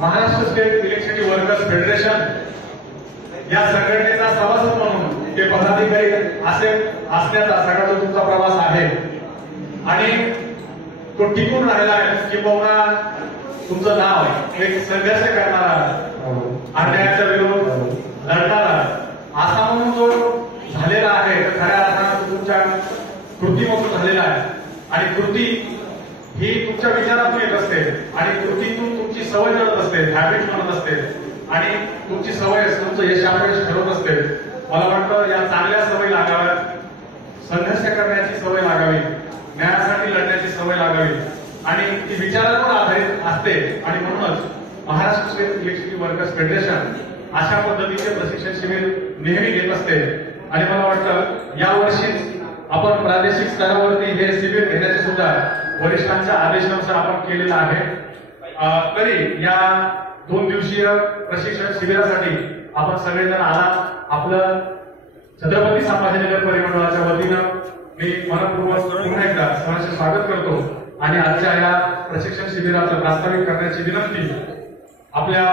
Maharashtra state electricity workers federation या संघटनेचा सभासद म्हणून ते पदाधिकारी असे असण्याचा सगळा जो तुमचा प्रवास आहे आणि तो टिकून राहिला आहे किंवा तुमचं नाव आहे एक संघर्ष करणारा अन्यायाच्या विरोध लढणारा असा म्हणून जो झालेला आहे तर खऱ्या अर्थानं तुमच्या कृतीमधून झालेला आहे आणि कृती ही तुमच्या विचारातून येत असते आणि कृतीतून तुमची सवय करत असते हॅबिट म्हणत असते आणि तुमची सवय तुमचं यश अपयश ठरवत असते. मला वाटतं या चांगल्या सवयी लागाव्यात, संघर्ष करण्याची सवय लागावी, न्यायासाठी लढण्याची सवय लागावी आणि ती विचारांवर आधारित असते आणि म्हणूनच Maharashtra state electricity workers federation अशा पद्धतीचे प्रशिक्षण शिबिर नेहमी घेत असते आणि मला वाटतं यावर्षीच आपण प्रादेशिक स्तरावरती हे शिबिर घेण्याचे सुद्धा वरिष्ठांच्या आदेशानुसार आपण केलेलं आहे. तरी या 2 दिवसीय प्रशिक्षण शिबिरासाठी आपण सगळेजण आलात. आपलं छत्रपती संभाजीनगर परिमंडळाच्या वतीनं मी मनपूर्वक पुन्हा एकदा सहर्ष स्वागत करतो आणि आजच्या या प्रशिक्षण शिबिराचं प्रास्ताविक करण्याची विनंती आपल्या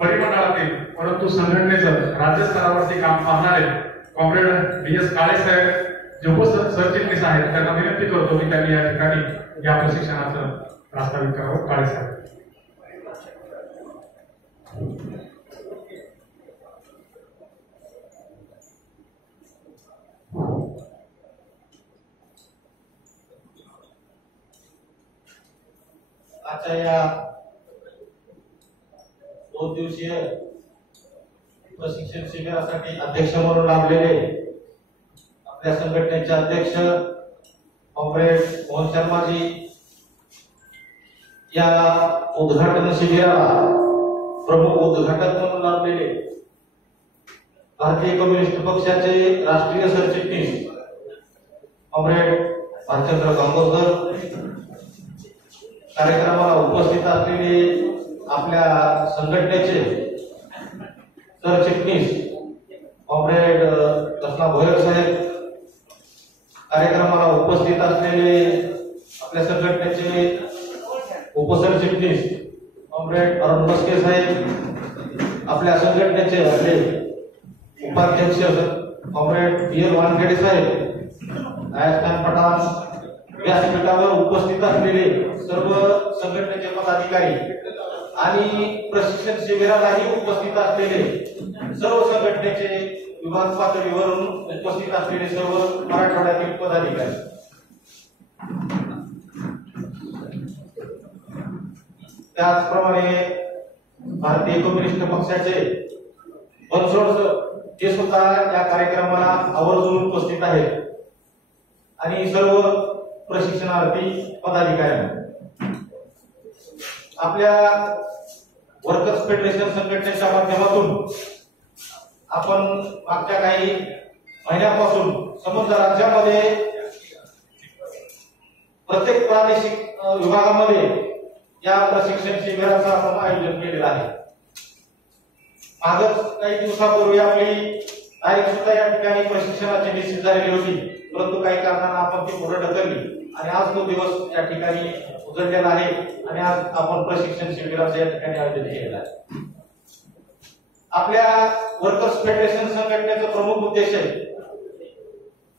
परिमंडळातील परंतु संघटनेचं राज्यस्तरावरती काम पाहणारे कॉम्रेड DS काळे साहेब जे उपसरचिटणीस आहेत त्यांना विनंती करतो की त्यांनी या ठिकाणी या प्रशिक्षणाचं प्रास्ताविक करावं. काळे साहेब. आजच्या या 2 दिवसीय प्रशिक्षण शिबिरासाठी अध्यक्ष म्हणून लाभलेले आपल्या संघटनेचे अध्यक्ष कॉम्रेड मोहन शर्माजी, या उद्घाटन शिबिराला प्रमुख उद्घाटक म्हणून लाभलेले भारतीय कम्युनिस्ट पक्षाचे राष्ट्रीय सरचिटणीस कॉम्रेड भालचंद्र गांगोरकर, कार्यक्रमाला उपस्थित असलेले आपल्या संघटनेचे सरचिटणीस कॉम्रेड कृष्णा भोयर साहेब, कार्यक्रमाला उपस्थित असलेले आपल्या संघटनेचे उपसरचिटणीस कॉम्रेड अरुण बस्के साहेब, आपल्या संघटनेचे उपाध्यक्ष कॉम्रेड PR वानखेडे साहेब, आयस्खान पठाण, व्यासपीठावर उपस्थित असलेले सर्व संघटनेचे पदाधिकारी आणि प्रशिक्षण शिबिरालाही उपस्थित असलेले सर्व संघटनेचे विभाग पातळीवरून उपस्थित असलेले सर्व मराठवाड्यातील पदाधिकारी, त्याचप्रमाणे भारतीय कम्युनिस्ट पक्षाचे बनसोड जे सुद्धा या कार्यक्रमाला आवर्जून उपस्थित आहेत आणि सर्व प्रशिक्षणार्थी पदाधिकारी. आपल्या वर्कर्स फेडरेशन संघटनेच्या माध्यमातून आपण मागच्या काही महिन्यापासून समग्र राज्यामध्ये प्रत्येक प्रादेशिक विभागामध्ये या प्रशिक्षण शिबिराचं आपण आयोजन केलेलं आहे. मागच काही दिवसापूर्वी आपली तारीख सुद्धा या ठिकाणी प्रशिक्षणाची निश्चित झालेली होती, परंतु काही कारणांना आपण ती पुढे ढकलली आणि आज तो दिवस या ठिकाणी उजळलेला आहे आणि आज आपण प्रशिक्षण शिबिराचं या ठिकाणी आयोजन केलेलं आहे. आपल्या वर्कर्स फेडरेशन संघटनेचा प्रमुख उद्देश आहे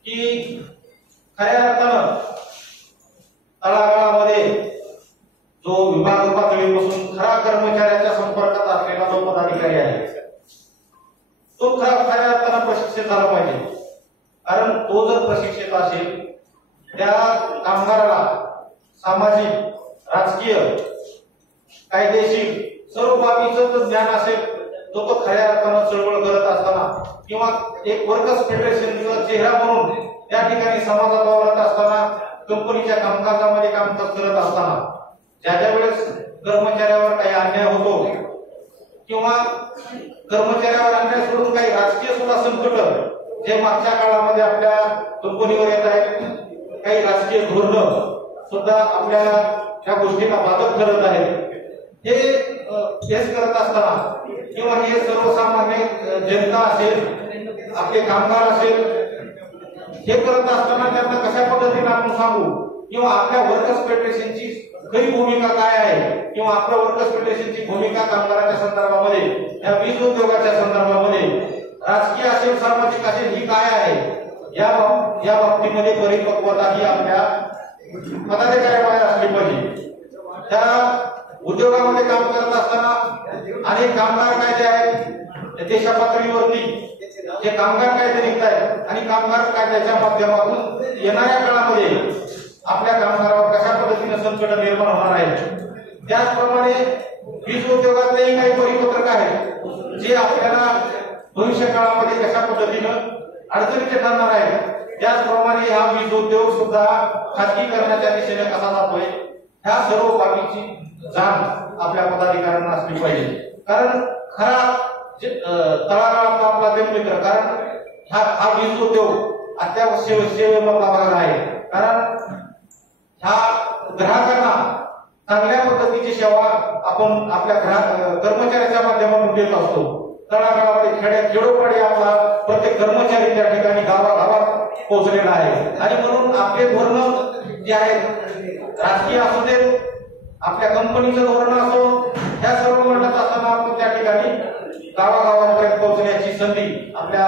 की खऱ्या अर्थानं तळागाळामध्ये जो विभाग पातळीपासून खरा कर्मचाऱ्याच्या संपर्कात असलेला जो पदाधिकारी आहे तो खऱ्या अर्थानं प्रशिक्षित झाला पाहिजे. कारण तो जर प्रशिक्षित असेल त्या कामगाराला सामाजिक, राजकीय, कायदेशीर सर्व बाबीचं ज्ञान असेल तो खऱ्या अर्थानं चळवळ करत असताना किंवा एक वर्कर्स फेडरेशनचा चेहरा म्हणून त्या ठिकाणी समाजात वावरत असताना, कंपनीच्या कामकाजामध्ये कामकाज करत असताना ज्या वेळेस कर्मचाऱ्यावर काही अन्याय होतो किंवा कर्मचाऱ्यावर अन्याय सोडून काही राजकीय सुद्धा संकट जे मागच्या काळामध्ये आपल्या कंपनीवर येत आहेत, काही राजकीय धोरण सुद्धा आपल्या त्या गोष्टींना बाधक ठरत आहेत, हे फेस करत असताना किंवा हे सर्वसामान्य जनता असेल, आपले कामगार असेल, हे करत असताना त्यांना कशा पद्धतीने आपण सांगू किंवा आपल्या वर्कर्स फेडरेशनची खरी भूमिका काय आहे किंवा आपल्या वर्कर्स फेडरेशनची भूमिका कामगारांच्या संदर्भामध्ये या वीज उद्योगाच्या संदर्भामध्ये राजकीय असेल सामाजिक असेल ही काय आहे या बाबतीमध्ये परिपक्वता ही आपल्या पदाधिकाऱ्यामध्ये असली पाहिजे. त्या उद्योगामध्ये काम करत असताना अनेक कामगार कायदे आहेत देशा पातळीवरती जे कामगार कायदे निघत आहेत आणि कामगार कायद्याच्या माध्यमातून येणाऱ्या काळामध्ये आपल्या कामगारावर कशा पद्धतीने संकट निर्माण होणार आहे. त्याचप्रमाणे वीज उद्योगातलेही काही परिपत्रक आहेत जे आपल्याला भविष्य काळामध्ये कशा पद्धतीनं अडचणीचे ठरणार आहे. त्याचप्रमाणे हा वीज उद्योग सुद्धा खाजगीकरणाच्या दिशेने कसा जातोय ह्या सर्व बाबीची जाण आपल्या पदाधिकाऱ्यांना असली पाहिजे. कारण खरा तळागाळातला आपला मित्र कारण हा वीज उद्योग अत्यावश्यक सेवेमधला भाग आहे. कारण ह्या ग्राहकांना चांगल्या पद्धतीची सेवा आपण आपल्या कर्मचाऱ्याच्या माध्यमातून देत असतो. तळागाळामध्ये खेडोपाडी आपला प्रत्येक कर्मचारी त्या ठिकाणी गावागावात पोहोचलेला आहे आणि म्हणून आपले धोरण जे आहेत राजकीय असू देत आपल्या कंपनीचं धोरण असो ह्या सर्व म्हणत असताना आपण त्या ठिकाणी गावागावांपर्यंत पोहोचण्याची संधी आपल्या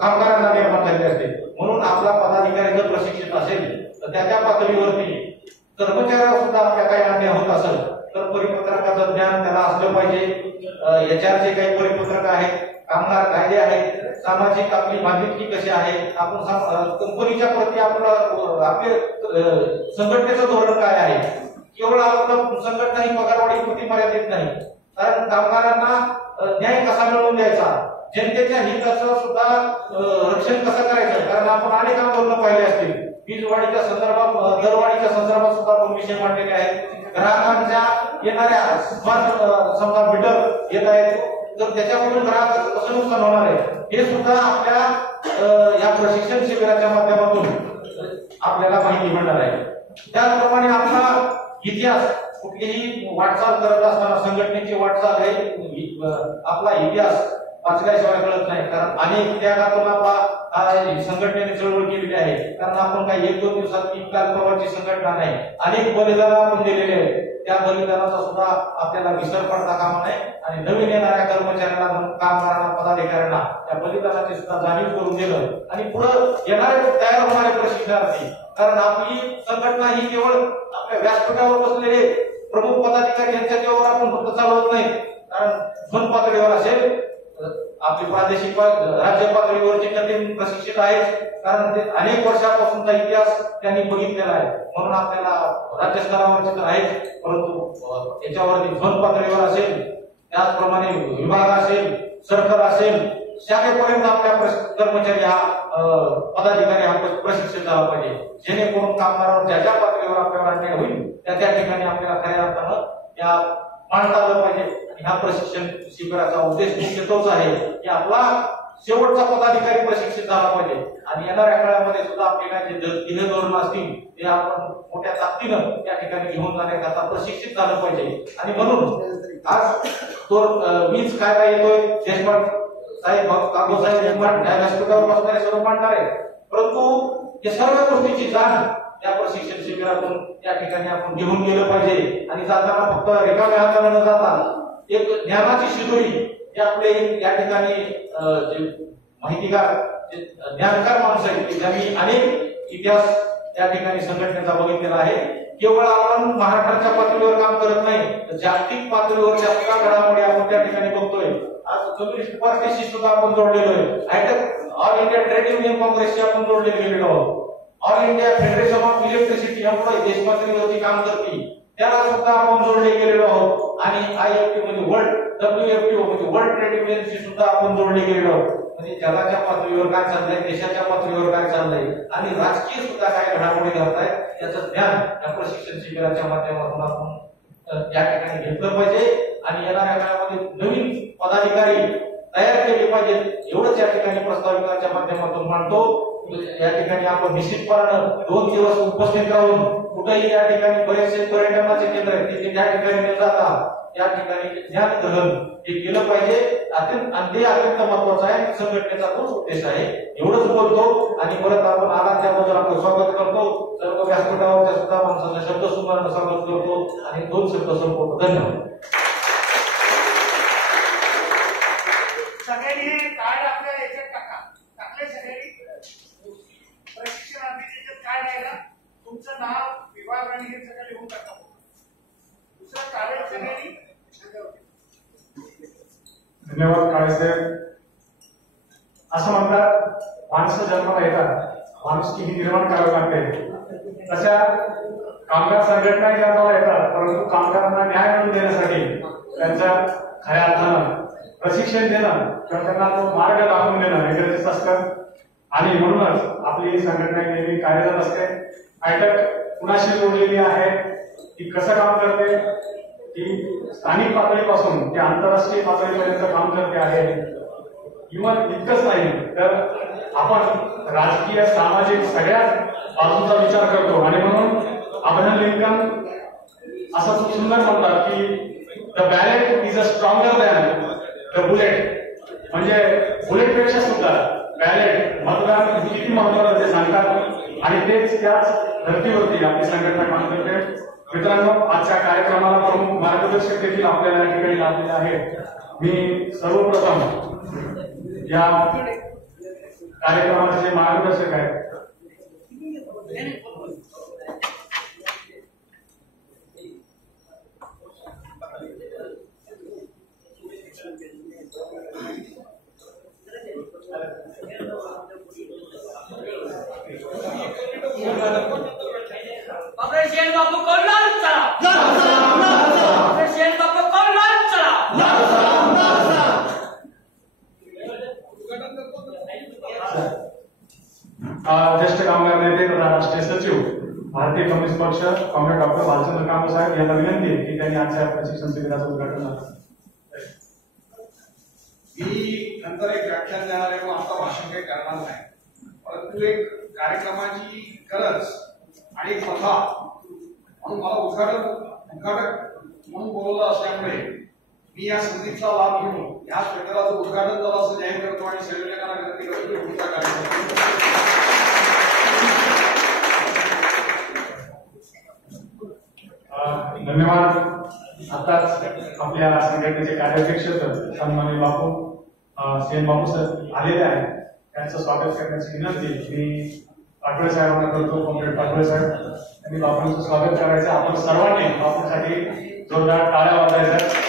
कामगारांना निर्माण झाली असते. म्हणून आपला पदाधिकारी जर प्रशिक्षित असेल तर त्याच्या पातळीवरती कर्मचाऱ्यावर सुद्धा आपल्या काही अन्याय होत असेल तर परिपत्रकाचं ज्ञान त्याला असलं पाहिजे. याच्याचे काही परिपत्रक आहेत कामगार कायदे आहेत सामाजिक आपली बांधिलकी कशी आहे आपण कंपनीच्या प्रती आपलं आपले संघटनेचं धोरण काय आहे. केवळ आपलं संघटना ही पगारवाढी कृती मर्यादित नाही कारण कामगारांना न्याय कसा मिळवून द्यायचा जनतेच्या हिताचं सुद्धा रक्षण कसं करायचं. कारण आपण अनेक आंदोलन पाहिले असतील वीजवाढीच्या संदर्भात दरवाढीच्या संदर्भात सुद्धा आपण विषय मांडलेले आहेत. ग्राहकांच्या येणाऱ्या समजा बिल्डर येत आहेत तर त्याच्यामधून ग्राहकाचं कसं नुकसान होणार आहे हे सुद्धा आपल्या या प्रशिक्षण शिबिराच्या माध्यमातून आपल्याला माहिती मिळणार आहे. त्याचप्रमाणे आपला इतिहास कुठलीही वाटचाल करत असताना संघटनेची वाटचाल हे आपला इतिहास वाचल्याशिवाय कळत नाही. कारण अनेक त्यागातून आपला संघटनेने चळवळ केलेली आहे. कारण आपण काही 1-2 दिवसात की काल परवाची संघटना नाही अनेक बलिदान आपण दिलेले आहेत. त्या बलिदानाचा सुद्धा आपल्याला विसर पडता कामा नये आणि नवीन येणाऱ्या कर्मचाऱ्यांना कामगारांना पदाधिकाऱ्यांना त्या बलिदानाची सुद्धा जाणीव करून दिलं आणि पुढे येणारे तयार होणारे प्रशिक्षणार्थी कारण आपली संघटना ही केवळ आपल्या व्यासपीठावर बसलेले प्रमुख पदाधिकारी यांच्या जीवावर आपण फक्त चालवत नाही. कारण झोन पातळीवर असेल आपली प्रादेशिक राज्य पातळीवरचे कठीण प्रशिक्षित आहेत कारण ते अनेक वर्षापासूनचा इतिहास त्यांनी बघितलेला आहे. म्हणून आपल्याला राज्यस्तरावरचे तर आहेत परंतु याच्यावरती झोन पातळीवर असेल त्याचप्रमाणे विभाग असेल सर्कल असेल शाखेपर्यंत आपल्या कर्मचारी हा पदाधिकारी हा प्रशिक्षित झाला पाहिजे जेणेकरून कामगारांवर ज्या ज्या पातळीवर आपल्याला अन्याय होईल त्या ठिकाणी आपल्याला खऱ्या अर्थानं या मांडता आलं पाहिजे. ह्या प्रशिक्षण शिबिराचा उद्देश मुख्य तोच आहे की आपला शेवटचा पदाधिकारी प्रशिक्षित झाला पाहिजे आणि येणाऱ्या काळामध्ये सुद्धा आपल्याला जे ध्येय धोरण असतील ते आपण मोठ्या ताकदीनं त्या ठिकाणी घेऊन जाण्याकरता प्रशिक्षित झालं पाहिजे. आणि म्हणून आज तो वीज कायदा येतोय देशपांडे साहेब कागो साहेब देशपांडे व्यासपीठावर बसणारे सर्व मांडणार आहे परंतु या सर्व गोष्टीची जाण या प्रशिक्षण शिबिरातून त्या ठिकाणी आपण घेऊन गेलं पाहिजे आणि जाताना फक्त रिकाम्या हाताने न जाता एक ज्ञानाची शिदोरी आपले या ठिकाणी जे माहितीगार जे ज्ञानकार माणसं आहेत की ज्यांनी अनेक इतिहास त्या ठिकाणी संघटनेचा बघितलेला आहे. केवळ आपण महाराष्ट्राच्या पातळीवर काम करत नाही तर जागतिक पातळीवरच्या सुद्धा घडामोडी आपण त्या ठिकाणी बघतोय. आज कम्युनिस्ट पार्टीशी सुद्धा आपण जोडलेलो आहे. ऑल इंडिया ट्रेड युनियन काँग्रेसशी आपण जोडलेले गेलेलो आहोत. All India federation of electricity employee देश पातळीवरती काम करते त्याला सुद्धा आपण जोडले गेलेलो आहोत आणि IFT म्हणजे वर्ल्ड WFTO म्हणजे वर्ल्ड ट्रेड युनियनशी सुद्धा आपण जोडले गेलेलो आहोत. म्हणजे जगाच्या पातळीवर काय चाललंय देशाच्या पातळीवर काय चाललंय आणि राजकीय सुद्धा काय घडामोडी घडतायत याचं ज्ञान या प्रशिक्षण शिबिराच्या माध्यमातून आपण या ठिकाणी घेतलं पाहिजे आणि येणाऱ्या काळामध्ये नवीन पदाधिकारी तयार केले पाहिजेत एवढंच या ठिकाणी प्रस्ताविकाच्या माध्यमातून मांडतो. या ठिकाणी आपण निश्चितपणे 2 दिवस उपस्थित राहून कुठेही या ठिकाणी बरेचसे पर्यटनाचे केंद्र आहेत तिथे ज्या ठिकाणी न जाता या ठिकाणी ज्ञान ग्रहण हे केलं पाहिजे आणि ते अत्यंत महत्वाचं आहे. संघटनेचा तोच उद्देश आहे. एवढंच बोलतो आणि परत आपण आला त्याबद्दल आपलं स्वागत करतो. सर्व व्यासपीठावरच्या सुद्धा माणसांना शब्द सुमारानं स्वागत करतो आणि 2 शब्द संपवतो. धन्यवाद. सगळ्यांनी कार्ड आपल्या याच्यात टाकले सगळ्यांनी प्रशिक्षणार्थी याच्यात कार्ड आहे ना तुमचं नाव विभाग आणि हे सगळं लिहून टाका. दुसरं कार्ड सगळ्यांनी धन्यवाद काळेसाहेब. असं म्हणतात माणसं जन्माला येतात माणुसकी ही निर्माण करावी लागते. तशा कामगार संघटना जन्माला येतात परंतु कामगारांना न्याय मिळवून देण्यासाठी त्यांच्या खऱ्या अर्थानं प्रशिक्षण देणं किंवा त्यांना तो मार्ग दाखवून देणं हे गरजेचं असतं. आणि म्हणूनच आपली संघटना नेहमी कार्यरत असते. आयटक कुणाशी जोडलेली आहे ती कसं काम करते ती स्थानिक पातळीपासून ते आंतरराष्ट्रीय पातळीपर्यंत काम करते आहे. इव्हन इतकंच नाही तर आपण राजकीय सामाजिक सगळ्याच बाजूचा विचार करतो. आणि म्हणून अब्राहम लिंकन असं खूप सुंदर म्हणतात की the ballot is a stronger than the bullet. म्हणजे बुलेट पेक्षा सुद्धा बॅलेट मतदान किती महत्वाचं ते सांगतात आणि तेच त्याच धर्तीवरती आपली संघटना काम करते. मित्रांनो आजच्या कार्यक्रमाला प्रमुख मार्गदर्शक देखील आपल्याला या ठिकाणी लाभलेले आहेत. मी सर्वप्रथम या कार्यक्रमाचे जे मार्गदर्शक आहेत ऑपरेशन बापू कल्याण चला ऑपरेशन बापू कल्याण चला. ज्येष्ठ कामगार नेते तथा राष्ट्रीय सचिव भारतीय कम्युनिस्ट पक्ष कॉम्रेड डॉक्टर भालचंद्र कांबळे साहेब यांना विनंती आहे की त्यांनी आजच्या प्रशिक्षण शिबिराचं उद्घाटन करावं. मी नंतर एक व्याख्यान देणार आहे मग आता भाषण काही करणार नाही. परंतु एक कार्यक्रमाची गरज आणि प्रथा म्हणून मला उद्घाटक म्हणून बोलवलं असल्यामुळे मी या संधीचा लाभ घेऊन या शिबिराचं उद्घाटन झालं असं जाहीर करतो आणि संयोजकांना विनंती करतो की पुढचा कार्यक्रम. धन्यवाद. आताच आपल्या संघटनेचे कार्याध्यक्ष सन्माननीय बापू सेन बापू सर आलेले आहेत. त्यांचं स्वागत करण्याची विनंती मी पाटोळे साहेबांना करतो. कॉम्रेड पाटोळे साहेब त्यांनी बापूंचं स्वागत करायचं. आपण सर्वांनी बापूंसाठी जोरदार टाळ्या वाजवायच्या.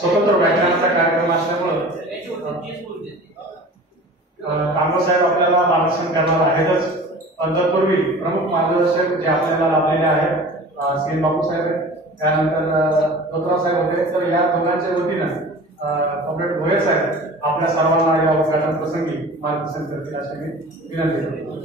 स्वतंत्र व्याख्यानाचा कार्यक्रम असल्यामुळे कांबळे साहेब आपल्याला मार्गदर्शन करणार आहेतच. पण तत्पूर्वी प्रमुख मार्गदर्शक जे आपल्याला लाभलेले आहेत सेन बापू साहेब त्यानंतर जोतराव साहेब होते. तर या दोघांच्या वतीनं कॉम्रेड भोयर साहेब आपल्या सर्वांना या उद्घाटन प्रसंगी मार्गदर्शन करतील अशी मी विनंती करतो.